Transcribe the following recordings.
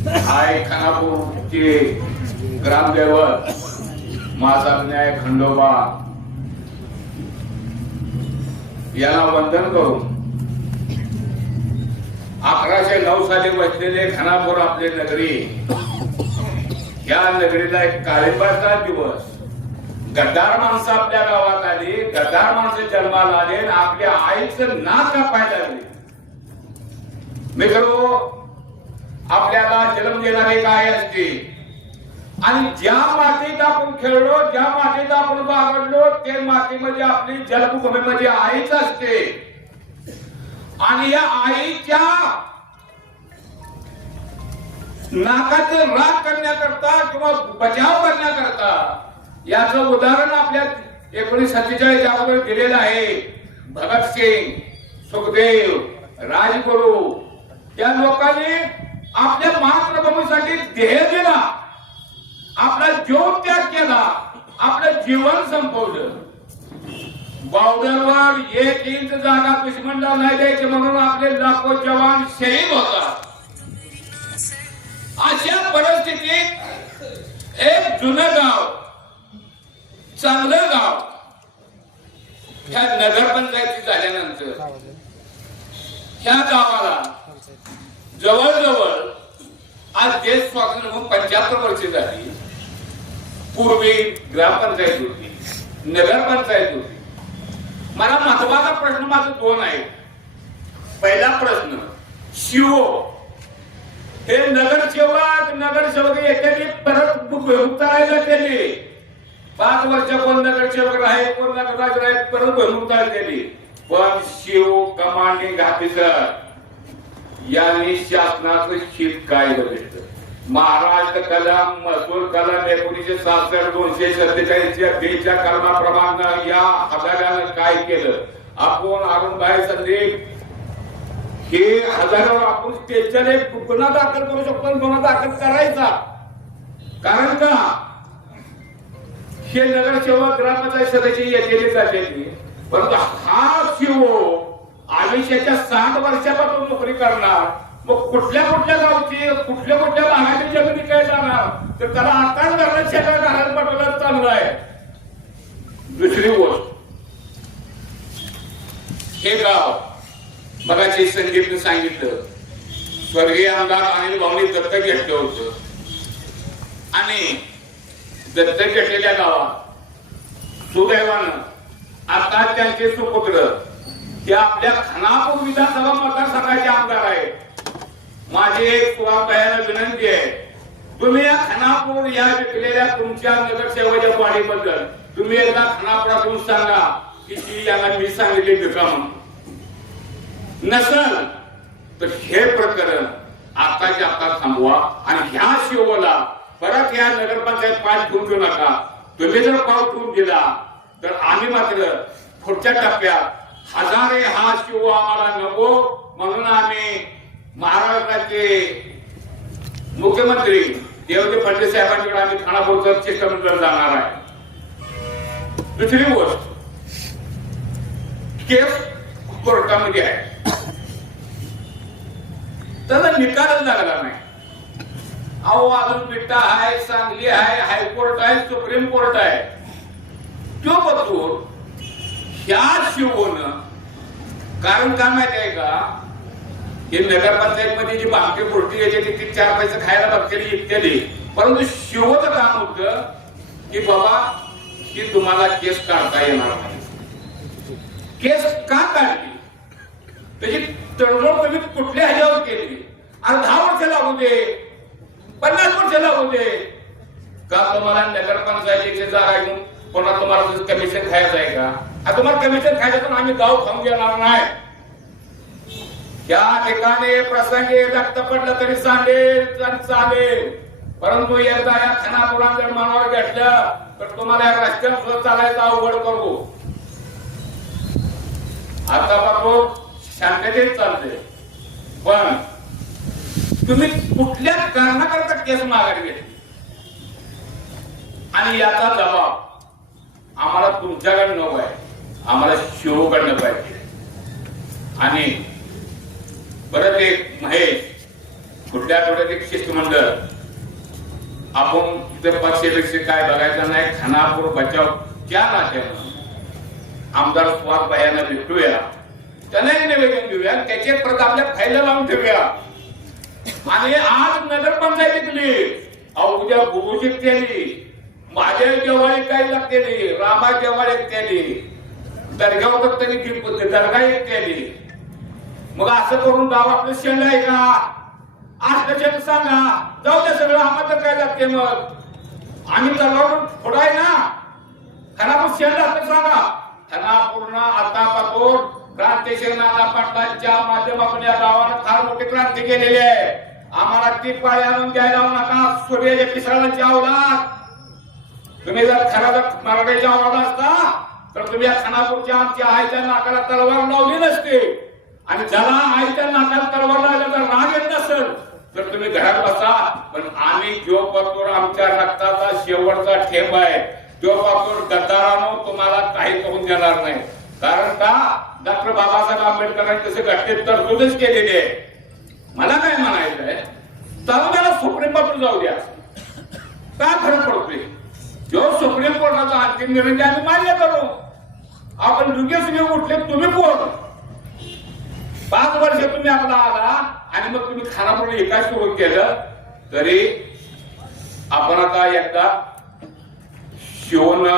हाय खानापूरचे ग्रामदैवत माझा न्याय खंडोबा याला वंदन करून 1109 साली बसलेले खानापूर आपले नगरी, या नगरीला एक काळिंबाचा दिवस. गद्दार माणसं आपल्या गावात आली, गद्दार माणसं जन्माला आले आणि आपल्या आईचं नाक कापायला लागले. मित्रो, आपल्याला जन्म देणारे काय असते आणि ज्या मातीत आपण खेळलो, ज्या मातीत आपण बागडलो, ते मातीमध्ये आपली जन्मभूमी म्हणजे आईच असते. आणि या आईच्या नाकाचं राग करण्याकरता किंवा बचाव करण्याकरता याचं उदाहरण आपल्या 1947 अगोदर दिलेलं आहे. भगतसिंग, सुखदेव, राजगुरू या लोकांनी आपल्या मातृभूमीसाठी देह दिला, आपला जीव त्याग केला, आपलं जीवन संपवलं. बॉर्डरवर 1 इंच जागा दुश्मनला नाही द्यायची म्हणून आपले लाखो जवान शहीद होतात. अशा परिस्थितीत एक जुनं गाव, चांगलं गाव, ह्या नगरपंचायती झाल्यानंतर ह्या गावाला जवळजवळ आज देश स्वातंत्र्य होऊन 75 वर्ष झाली. पूर्वी ग्रामपंचायत होती, नगरपंचायत होती. मला महत्वाचा प्रश्न माझे 2 आहेत. पहिला प्रश्न, शिवो हे नगरसेवक एखादी परत भुमताळायला केली. 5 वर्ष कोण नगरसेवक आहे, कोण नगरराज आहे, परत भुमताळ केली. पण शिव कमांडिंग ऑफिसर यांनी शासनाचं शीत काय बघितलं. महाराष्ट्र कलम, महसूल कलम 1966, 247 बेच्या कलमाप्रमाणे या हजारानं काय केलं. आपण अरुणभाई संदीप हे हजारावर आपण स्टेशनला एक गुन्हा दाखल करू शकतो, गुन्हा दाखल करायचा. कारण का हे नगरसेवक ग्रामपंचायत सदस्य येथे जाते, परंतु हा शिव आयुष्याच्या 60 वर्षापासून नोकरी करणार. मग कुठल्या गावची, कुठल्या भागाची जमिनी काय जाणार, तर त्याला आताच घरात शेतात घरात पाठवलं चांगलं आहे. दुसरी गोष्ट, हे गाव मगाशी संदीपने सांगितलं, स्वर्गीय आमदार अनिल भाऊंनी दत्तक घेतलं होतं आणि दत्तक घेतलेल्या गावात सुदैवानं आता त्यांचे सुपुत्र ते आपल्या खानापूर विधानसभा मतदारसंघाचे आमदार आहेत. माझी एक तुम्हाला विनंती आहे, तुम्ही या खानापूर या विकलेल्या तुमच्या नगरसेवकाच्या वाढीबद्दल तुम्ही एकदा खानापुरातून सांगा की ती यांना मी सांगितली भिका म्हणून. नसल तर हे प्रकरण आताच्या आता थांबवा आणि ह्या शिवला परत या नगरपंचायत पाठ ठेवून देऊ नका. तुम्ही जर पाव ठेवून दिला तर आम्ही मात्र पुढच्या टप्प्यात हजारे हा शिव आम्हाला नको म्हणून आम्ही महाराष्ट्राचे मुख्यमंत्री देवेंद्र फडणवीस साहेबांकडे आम्ही खानापूरचं शिष्टमंडळ जाणार आहे. दुसरी गोष्ट, केस कोर्टामध्ये आहे, त्याचा निकालच लागला नाही. अहो अजून बिट्टा आहे, सांगली आहे, हायकोर्ट आहे, सुप्रीम कोर्ट आहे. तो बघतो ह्या शिवनं कारण काय माहिती आहे का, हे नगरपंचायत मध्ये जी भामटी पुरटी यायची ती 4 पैसे खायला बघतेली इत्यादी. परंतु शिवचं काम होतं की बाबा की तुम्हाला केस काढता येणार नाही. केस का काढली, त्याची तडजोड तुम्ही कुठल्या ह्याच्यावर केली. आणि 10 वर्ष लागू दे, 50 वर्ष लागू दे, का तुम्हाला नगरपंचायतीची जागा घेऊन कोणा तुम्हाला कमिशन खायचं आहे का. तुम्हाला कमिशन खायचं पण आम्ही गाव खाऊन घेणार नाही. त्या ठिकाणी प्रसंगी रक्त पडलं तरी चालेल, परंतु एकदा या खानापुरात जर मनावर घेतलं तर तुम्हाला या रस्त्यावर चालायचं अवघड करू. आता बघू शांततेत चालते, पण तुम्ही कुठल्या कारणाकरता केस माघारी घेतली आणि याचा जबाब आम्हाला तुमच्याकडे नको आहे, आम्हाला शिवकडनं पाहिजे. आणि परत एक महेश पुढल्या आठवड्यात एक शिष्टमंडळ आपण तिथे पक्षापेक्षा काय बघायचं नाही, खानापूर बचाव त्या नात्यानं आमदार सुहास भाईंना भेटूया, त्यांनाही निवेदन देऊया, त्याचे प्रत आपल्या फायला लावून ठेवूया. आणि आज नगरपंचायतीतली उद्या गुरुजीत केली, माझ्या जेवाळी काही लागतेली, रामा जेवाळी एक केली, दर्गावर तरी दर्गा एक केली. मग असं करून गाव आपलं शेंड आहे का? असं सांगा, जाऊ द्या सगळं, आम्हाला काय लागते. मग आम्ही दर्गावरून फोडाय ना, खानापूर शेंड असं सांगा. खानापूर्ण आतापासून क्रांतिशील नाना पाटलांच्या माध्यमातून या गावानं फार मोठी क्रांती केलेली आहे. आम्हाला ती पाळी आणून द्यायला लावू नका. सूर्याच्या पिसाळांची अवलाद, तुम्ही जर खरा जर मराठीच्या अवलाद असता तर तुम्ही या खानापूरच्या आमच्या आईच्या नाकाला तलवार लावली नसते. आणि ज्याला आईच्या नाकाला तलवार लावला जर राग येत नसेल तर तुम्ही घरात बसा. पण आम्ही जो पतोर आमच्या रक्ताचा शेवटचा ठेंब आहे, जो पतोर गद्दारानो तुम्हाला काही करून देणार नाही. कारण का डॉक्टर बाबासाहेब आंबेडकरांनी तसे घटनेत तरतूदच केलेली आहे. मला काय म्हणायचंय, तर त्याला सुप्रीम कोर्टात जाऊ द्या, काय फरक पडतोय? जो सुप्रीम कोर्टाचा अंतिम निर्णय आम्ही मान्य करू. आपण दुर्गेश उठले, तुम्ही कोण? 5 वर्ष तुम्ही आपला आला आणि मग तुम्ही खानापूर एकाच सुरू केलं. तरी आपण आता एकदा शिवून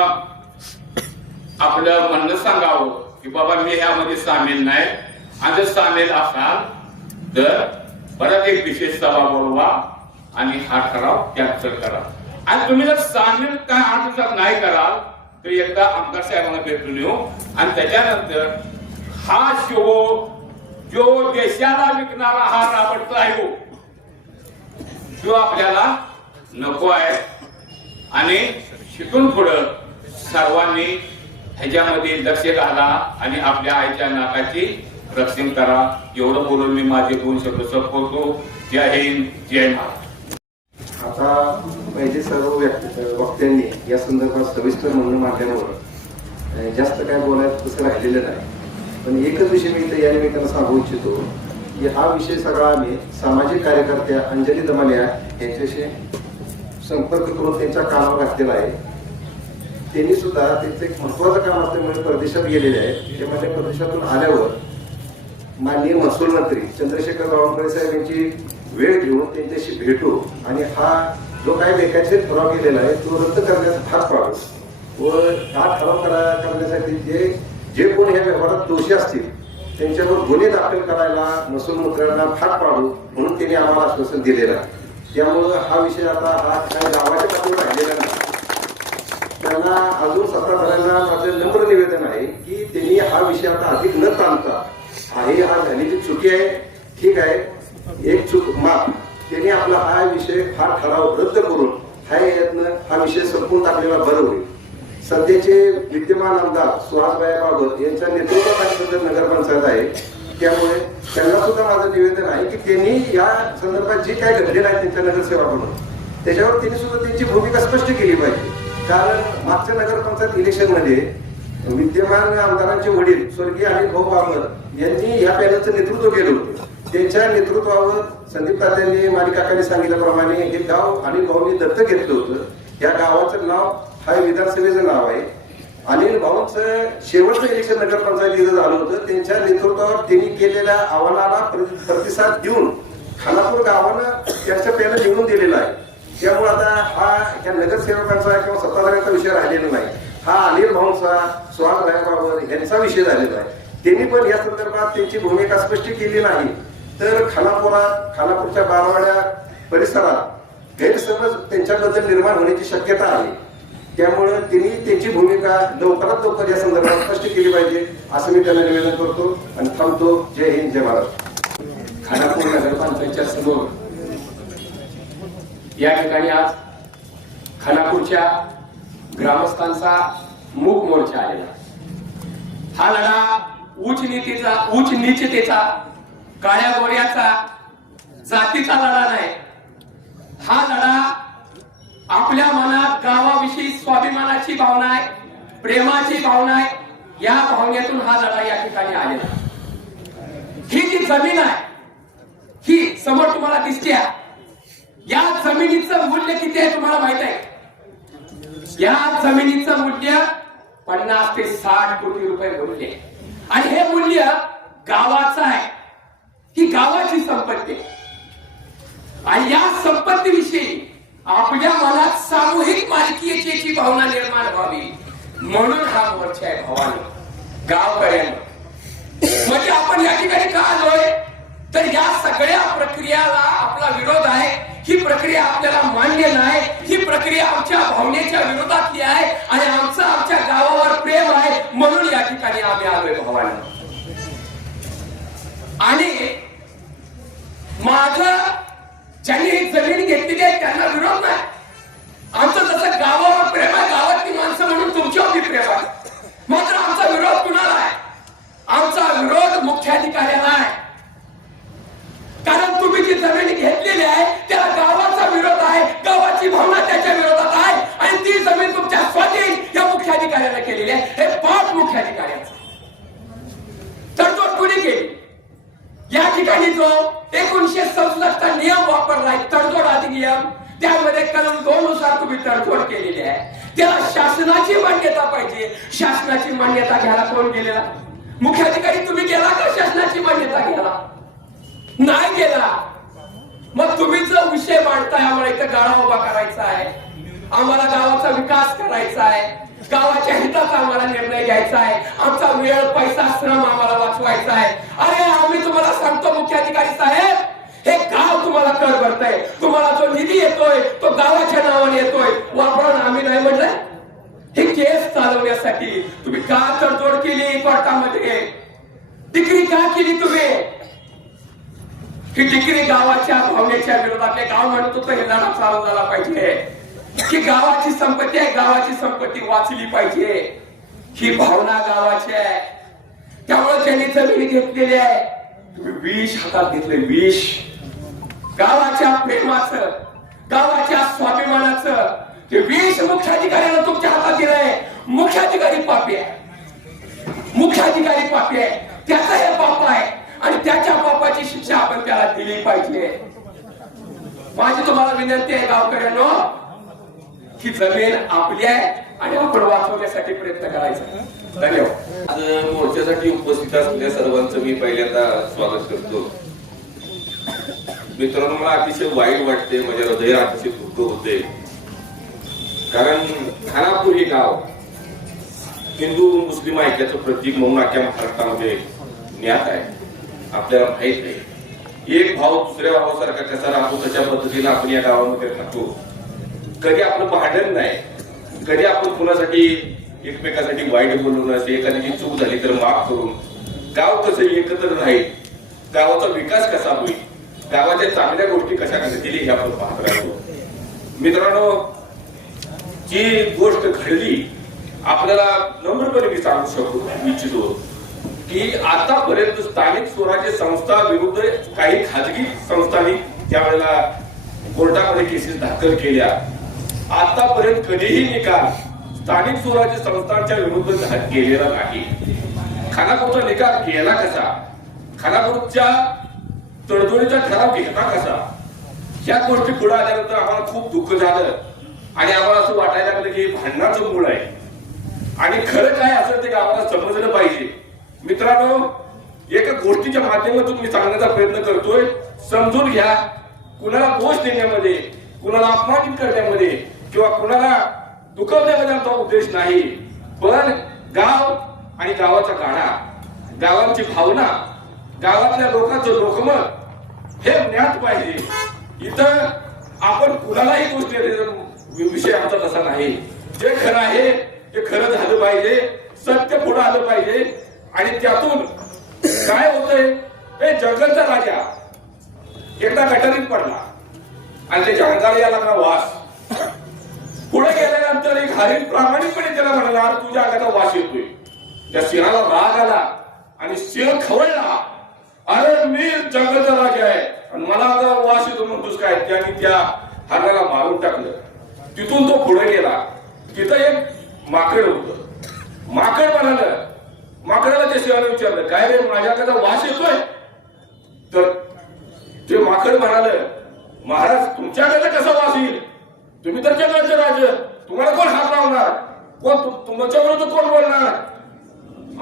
आपलं म्हणणं सांगावं की बाबा मी ह्यामध्ये सामील नाही. आणि जर सामील असाल तर परत एक विशेष सभा बोलवा आणि हा ठराव कॅन्सल करा. आणि तुम्ही जर सामील काय 8 दिवसात नाही कराल तर एकदा आमदार साहेबांना भेटून येऊ. आणि त्याच्यानंतर हा शिव जो देशाला विकणारा हा राबडता आहे जो आपल्याला नको आहे. आणि शिकून पुढं सर्वांनी ह्याच्यामध्ये लक्ष घाला आणि आपल्या आईच्या नाकाची रक्षण करा. एवढं बोलून मी माझे 2 शब्द संपवतो. जय हिंद, जय महाराष्ट्र. आता पहिले सर्व वक्त्यांनी या संदर्भात सविस्तर म्हणणं मांडल्यावर जास्त काय बोलायचं तसं राहिलेलं नाही. पण एकच विषय मी इथं या निमित्तानं सांगू इच्छितो की हा विषय सगळा आम्ही सामाजिक कार्यकर्त्या अंजली दमानिया यांच्याशी संपर्क करून त्यांच्या कामावर घातलेला आहे. त्यांनी सुद्धा त्यांचं एक महत्वाचं काम असल्यामुळे परदेशात गेलेले आहेत. त्यामध्ये परदेशातून आल्यावर माननीय महसूल मंत्री चंद्रशेखर बावनकुळे साहेब यांची वेळ घेऊन त्यांच्याशी भेटू आणि हा जो काही बेकायदेशीर ठराव केलेला आहे तो रद्द करण्याचा भाग पाडू व हा ठराव करण्यासाठी जे कोण ह्या व्यवहारात दोषी असतील त्यांच्यावर गुन्हे दाखल करायला महसूल मंत्र्यांना भाग पाडू म्हणून त्यांनी आम्हाला आश्वासन दिलेलं आहे. त्यामुळं हा विषय आता हा काही गावाच्या पातळीवर राहिलेला नाही. त्यांना अजून सत्ताधाऱ्यांना माझं नम्र निवेदन आहे की त्यांनी हा विषय आता अधिक न ताणता आहे हा झालेली चुकी आहे, ठीक आहे, एक चूक माफ, त्यांनी आपला हा विषय हा ठराव रद्द करून हा विषय संपून टाकलेला बरं होईल. सध्याचे विद्यमान आमदार सुहासभाई बाबर यांच्या नेतृत्वाखाली सध्या नगरपंचायत आहे. त्यामुळे त्यांना सुद्धा माझं निवेदन आहे की त्यांनी या संदर्भात जे काय घडलेलं आहे त्यांच्या नगरसेवकाकडून त्याच्यावर त्यांनी सुद्धा त्यांची भूमिका स्पष्ट केली पाहिजे. कारण मागच्या नगरपंचायत इलेक्शनमध्ये विद्यमान आमदारांचे वडील स्वर्गीय अनिल भाऊ बाबर यांनी या पॅनलचं नेतृत्व केलं होतं. त्यांच्या नेतृत्वावर संदीप तात्यांनी मालिकाकांनी सांगितल्याप्रमाणे हे गाव अनिल भाऊंनी दत्तक घेतलं होतं. या गावाचं नाव हा विधानसभेचं नाव आहे. अनिल भाऊंचं शेवटचं इलेक्शन नगरपंचायतीचं झालं होतं. त्यांच्या नेतृत्वावर त्यांनी केलेल्या आव्हानाला प्रतिसाद देऊन खानापूर गावानं त्यांच्या पॅनल निवडून दिलेला आहे. त्यामुळे आता हा या नगरसेवकांचा किंवा सत्ताधाऱ्यांचा विषय राहिलेला नाही. हा अनिल भाऊंचा सुहासभाई बाबर यांचा विषय झालेला आहे. त्यांनी पण या संदर्भात त्यांची भूमिका स्पष्ट केली नाही तर खानापूरच्या बारावाड्या परिसरात गैरसमज त्यांच्याबद्दल निर्माण होण्याची शक्यता आहे. त्यामुळे त्यांनी त्यांची भूमिका लवकरात लवकर या संदर्भात स्पष्ट केली पाहिजे असं मी त्यांना निवेदन करतो आणि थांबतो. जय हिंद, जय महाराष्ट्र. खानापूर नगरपंचायतच्या समोर या ठिकाणी आज खानापूरच्या ग्रामस्थांचा मूक मोर्चा आलेला. हा लढा उच्च नीचतेचा, काळ्या गोऱ्याचा, जातीचा लढा नाही. हा लढा आपल्या मनात गावाविषयी स्वाभिमानाची भावना आहे, प्रेमाची भावना आहे. या भावनेतून हा लढा या ठिकाणी आलेला. ही जी जमीन आहे ही समोर तुम्हाला दिसते, या जमिनीचं मूल्य किती आहे तुम्हाला माहित आहे? या जमिनीचं मूल्य 50 ते 60 कोटी रुपये मूल्य आहे. आणि हे मूल्य गावाचं आहे, ही गावाची संपत्ती. आणि या संपत्तीविषयी आपल्या मनात सामूहिक मालकीची भावना निर्माण व्हावी म्हणून हा मोर्चा आहे भावानो, गावकऱ्यांना. म्हणजे आपण या ठिकाणी का आलोय तर या सगळ्या प्रक्रियाला आपला विरोध आहे. ही प्रक्रिया आपल्याला मान्य नाही, ही प्रक्रिया आमच्या भावनेच्या विरोधातली आहे आणि आमचं आमच्या गावावर प्रेम आहे म्हणून या ठिकाणी आम्ही आलोय भावानो. आणि माझं ज्यांनी ही जमीन घेतलेली आहे त्यांना विरोध नाही. आमचं जसं गावावर प्रेम आहे, गावातली माणसं म्हणून तुमच्यावर प्रेम आहे. मात्र आमचा विरोध कुणाला आहे? आमचा विरोध मुख्याधिकाऱ्याला आहे. कारण तुम्ही जी जमीन घेतलेली आहे त्याला गावाचा विरोध आहे, गावाची भावना त्याच्या विरोधात आहे आणि ती जमीन तुमच्या स्वाधीन या मुख्याधिकाऱ्याला केलेली आहे. हे पाप मुख्याधिकाऱ्याचं. तडजोड कुणी केली? या ठिकाणी जो 1967 चा नियम वापरलाय, तडजोड अधिनियम, त्यामध्ये कलम 2 नुसार तुम्ही तडजोड केलेली आहे. त्याला शासनाची मान्यता पाहिजे. शासनाची मान्यता घ्यायला कोण गेलेला? मुख्याधिकारी. तुम्ही गेला का शासनाची मान्यता घ्यायला? नाही गेला. मग तुम्ही जो विषय मांडताय, आम्हाला इथं गाळा उभा करायचा आहे, आम्हाला गावाचा विकास करायचा आहे, गावाच्या हिताचा आम्हाला निर्णय घ्यायचा आहे, आमचा वेळ पैसा श्रम आम्हाला वाचवायचा आहे. अरे आम्ही तुम्हाला सांगतो मुख्याधिकारी साहेब, हे गाव तुम्हाला कर भरतंय, तुम्हाला जो निधी येतोय तो गावाच्या नावाने येतोय, वापरून आम्ही नाही म्हटलंय. हे केस चालवण्यासाठी तुम्ही का तडजोड केली कोर्टामध्ये? डिग्री का केली तुम्ही? ही डिग्री गावाच्या भावनेच्या विरोधातले. गाव म्हणत होतं हे लढा चालू झाला पाहिजे की गावाची संपत्ती आहे, गावाची संपत्ती वाचली पाहिजे, ही भावना गावाची आहे. त्यामुळे त्यांनी जमीन घेतलेली आहे. तुम्ही विष हातात घेतले, विष. गावाच्या प्रेमाचं, गावाच्या स्वाभिमानाचं ते विष मुख्याधिकाऱ्याला तुमच्या हातात दिलंय. मुख्याधिकारी पापी आहे, मुख्याधिकारी पापी आहे, त्याचा हे पाप आहे आणि त्याच्या पापाची शिक्षा आपण त्याला दिली पाहिजे. माझी तुम्हाला विनंती आहे गावकऱ्यांनो, ही जमीन आपली आहे आणि आपण वाचवण्यासाठी प्रयत्न करायचा. धन्यवाद. आज मोर्चासाठी उपस्थित असलेल्या सर्वांचं मी पहिल्यांदा स्वागत करतो. मित्रांनो, मला अतिशय वाईट वाटते, माझ्या हृदय अतिशय दुःख होते. कारण खानापूर हे गाव हिंदू मुस्लिम ऐक्याचं प्रतीक म्हणून अख्ख्या महाराष्ट्रामध्ये ज्ञात आहे. आपल्याला माहित आहे एक भाव दुसऱ्या भावासारखा कसा राहतो तशा पद्धतीने आपण या गावामध्ये राहतो. कधी आपलं भांडण नाही, कधी आपण कुणासाठी एकमेकासाठी वाईट बोलून असे एखाद्याची चूक झाली तर माफ करून गाव कसं एकत्र राहील, गावाचा विकास कसा होईल, गावाच्या चांगल्या गोष्टी कशा घडतील हे आपण पाहत राहतो. मित्रांनो, जी गोष्ट घडली आपल्याला नम्रपणे मी सांगू इच्छितो की आतापर्यंत स्थानिक स्वराज्य संस्था विरुद्ध काही खाजगी संस्थांनी त्यावेळेला कोर्टामध्ये केसेस दाखल केल्या. आतापर्यंत कधीही निकाल स्थानिक स्वराज्य संस्थांच्या विरुद्ध केलेला नाही. खानापूरचा निकाल केला कसा, खानापूरच्या तडजोडीचा ठराव घेतला कसा, या गोष्टी पुढे आल्यानंतर आम्हाला खूप दुःख झालं आणि आम्हाला असं वाटायला लागलं की भांडणाचं मूळ आहे आणि खरं काय असं ते गावाला समजलं पाहिजे. मित्रांनो, एका गोष्टीच्या माध्यमातून मी सांगण्याचा प्रयत्न करतोय, समजून घ्या. कुणाला दोष देण्यामध्ये, कुणाला अपमानित करण्यामध्ये किंवा कुणाला दुखवण्यामध्ये आमचा उद्देश नाही, पण गाव आणि गावाचा गाडा, गावांची भावना, गावातल्या लोकांचं लोकमत हे ज्ञात पाहिजे. इथं आपण कुणालाही दोष देण्याचा विषय आमचा तसा नाही. जे खरं आहे ते खरं झालं पाहिजे, सत्य पुढे आलं पाहिजे आणि त्यातून काय होतंय, हे जंगलचा राजा एकदा गटारीत पडला आणि त्याच्या अंगाला यायला लागला वास. पुढे गेल्यानंतर एक हरिण प्रामाणिकपणे त्याला म्हणाला, तुझ्या अंगाचा वास येतोय. त्या सिंहाला राग आला आणि सिंह खवळला, अरे मी जंगलचा राजा आहे आणि मला आता वास येतो म्हणतोस काय. त्याने त्या हरणाला मारून टाकलं. तिथून तो पुढे गेला. तिथं एक माकड होतं. माकड म्हणालं, माकडाला त्या सिंहाने विचारलं, काय रे माझ्याकडे वास येतोय? तर ते माकड म्हणाल, महाराज तुमच्याकडे कसा वास येईल, तुम्ही तर जगाचे राजे, तुम्हाला कोण हात लावणार, कोण तुमच्या विरुद्ध कोण बोलणार.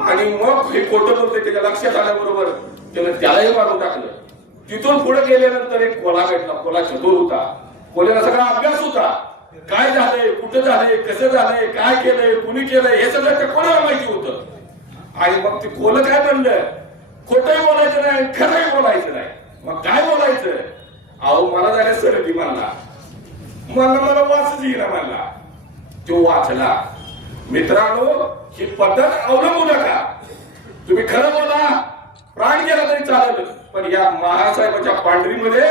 आणि मग हे खोटं बोलते त्याच्या लक्षात आल्याबरोबर त्यालाही मारून टाकलं. तिथून पुढे गेल्यानंतर एक कोल्हा भेटला. कोल्हा चतुर होता, कोल्याला सगळा अभ्यास होता, काय झालंय, कुठं झालंय, कसं झालंय, काय केलंय, कुणी केलंय हे सगळं त्या कोणाला माहिती होतं. आणि मग ते कोलं काय म्हणलं, खोटंही बोलायचं नाही, खरंही बोलायचं नाही. मग काय बोलायचं, अहो मला झाल्या सरती मला वाचच येईना म्हणला. तो वाचला. मित्रांनो, ही पद्धत अवलंबू नका. तुम्ही खरं बोला, प्राण गेला तरी चालेल, पण या महासाहेबाच्या पांढरीमध्ये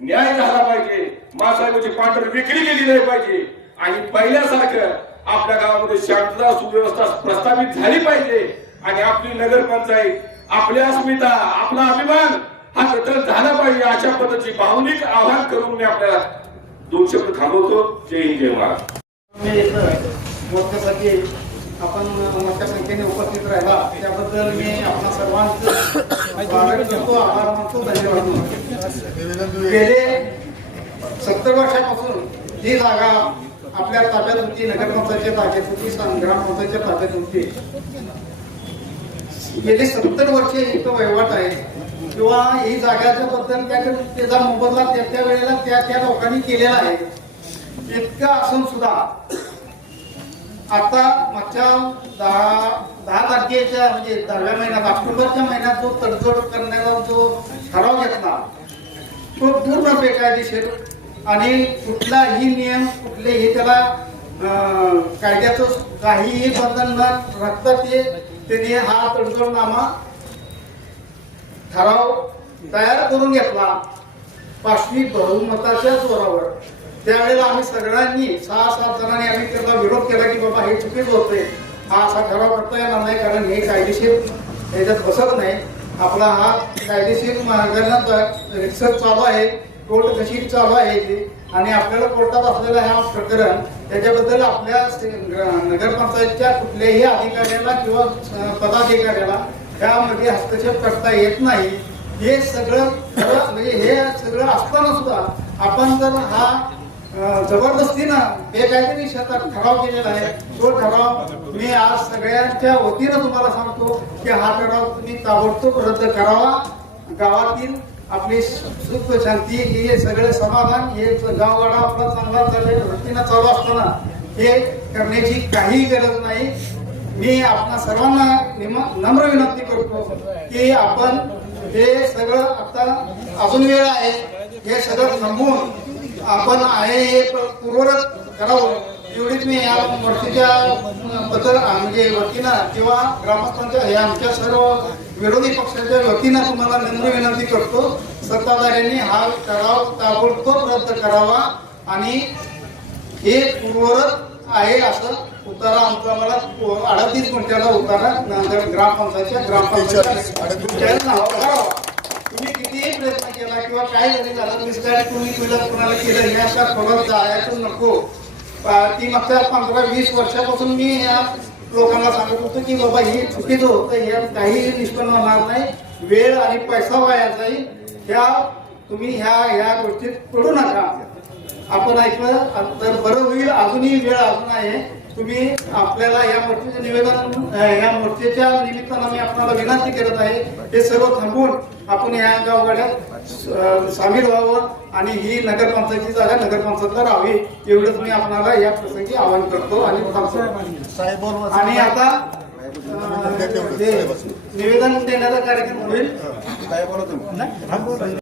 न्याय झाला पाहिजे. महासाहेबाची पांढरी विक्री केली नाही पाहिजे. आणि पहिल्यासारखं आपल्या गावामध्ये शांतता सुव्यवस्था प्रस्थापित झाली पाहिजे. आणि आपली नगरपंचायत, आपली अस्मिता, आपला अभिमान हा जतन झाला पाहिजे. अशा पद्धतीची भावनिक आवाहन करून मी आपल्याला 2 शब्द थांबवतो. जय हिंद, जय महाराष्ट्र. मोर्चासाठी आपण मोठ्या संख्येने उपस्थित राहिला त्याबद्दल मी आपल्या सर्वांचं स्वागत करतो, आभार मानतो, धन्यवाद मानतो. गेले 70 वर्षापासून ही जागा आपल्या ताब्यात होती, नगरपंचायतच्या ताब्यात होती, ग्रामपंचायतच्या ताब्यात होती. गेली 70 वर्षे इथं वहिवाट आहे किंवा ही जागाच्या बद्दल त्याचा मोबदला त्या वेळेला त्या लोकांनी केलेला आहे. इतकं असून सुद्धा आता मागच्या 10 तारखेच्या म्हणजे 10व्या महिन्यात ऑक्टोबरच्या महिन्यात जो तडजोड करण्याचा जो ठराव घेतला तो पूर्ण बेकायदेशीर आणि कुठलाही नियम, कुठलेही त्याला कायद्याचं काहीही बंधन न राखता त्यांनी हा तडजोडनामा ठराव तयार करून घेतला 5वी बहुमताच्या जोरावर. त्यावेळेला आम्ही सगळ्यांनी 6-7 जणांनी आम्ही त्याला विरोध केला की बाबा हे चुकीचं होतंय, हा असा ठराव करता येणार नाही, कारण हे कायदेशीर याच्यात बसत नाही. आपला हा कायदेशीर रिसर्च चालू आहे, कोर्ट कशी चालू आहे आणि आपल्याला कोर्टात असलेलं हा प्रकरण त्याच्याबद्दल आपल्या नगरपंचायतच्या कुठल्याही अधिकाऱ्याला किंवा पदाधिकाऱ्याला त्यामध्ये हस्तक्षेप करता येत नाही. हे सगळं म्हणजे हे सगळं असताना सुद्धा आपण जर हा जबरदस्तीनं बेकायदेशीर शेतात ठराव केलेला आहे, तो ठराव मी आज सगळ्यांच्या वतीनं तुम्हाला सांगतो की हा ठराव तुम्ही ताबडतोब रद्द करावा. गावातील आपली सुख शांती हे सगळे समाधान हे गावगाडा आपला चांगला वतीनं चालू असताना हे करण्याची काही गरज नाही. मी आपल्या सर्वांना नम्र विनंती करतो की आपण हे सगळं आता अजून वेळ आहे, हे सगळं थांबवून आपण आहे हे पूर्वरत करावं एवढीच मी या मोर्चाच्या बद्दल म्हणजे वतीनं किंवा ग्रामस्थांच्या हे आमच्या सर्व विरोधी पक्षाच्या वतीनं तुम्हाला नम्र विनंती करतो, सत्ताधाऱ्यांनी हा ठराव ताबडतोब रद्द करावा आणि हे पूर्वरत आहे असं उतारा आमचा मला 38 गुंठ्याला उतारा ग्रामपंचायतच्या नावावर करावा. तुम्ही कितीही प्रयत्न केला किंवा काय जरी झालं मिसगाईड तुम्ही कुणाला केलं हे अशा फळत जायचं नको. ती मागच्या 15-20 वर्षापासून मी या लोकांना सांगत होतो की बाबा हे चुकीचं होतं, हे काही निष्पन्न होणार नाही, वेळ आणि पैसा वाया जाईल, ह्या तुम्ही ह्या गोष्टीत पडू नका. आपण ऐकलं तर बरं होईल. अजूनही वेळ अजून आहे. तुम्ही आपल्याला या मोर्चाचं निवेदन या मोर्चाच्या निमित्तानं मी आपल्याला विनंती करत आहे हे सर्व थांबवून आपण या गावगाड्यात सामील व्हावं आणि ही नगरपंचायतीची जागा नगरपंचायतला राहावी एवढंच मी आपल्याला या प्रसंगी आवाहन करतो आणि आता निवेदन देण्याचा कार्यक्रम होईल.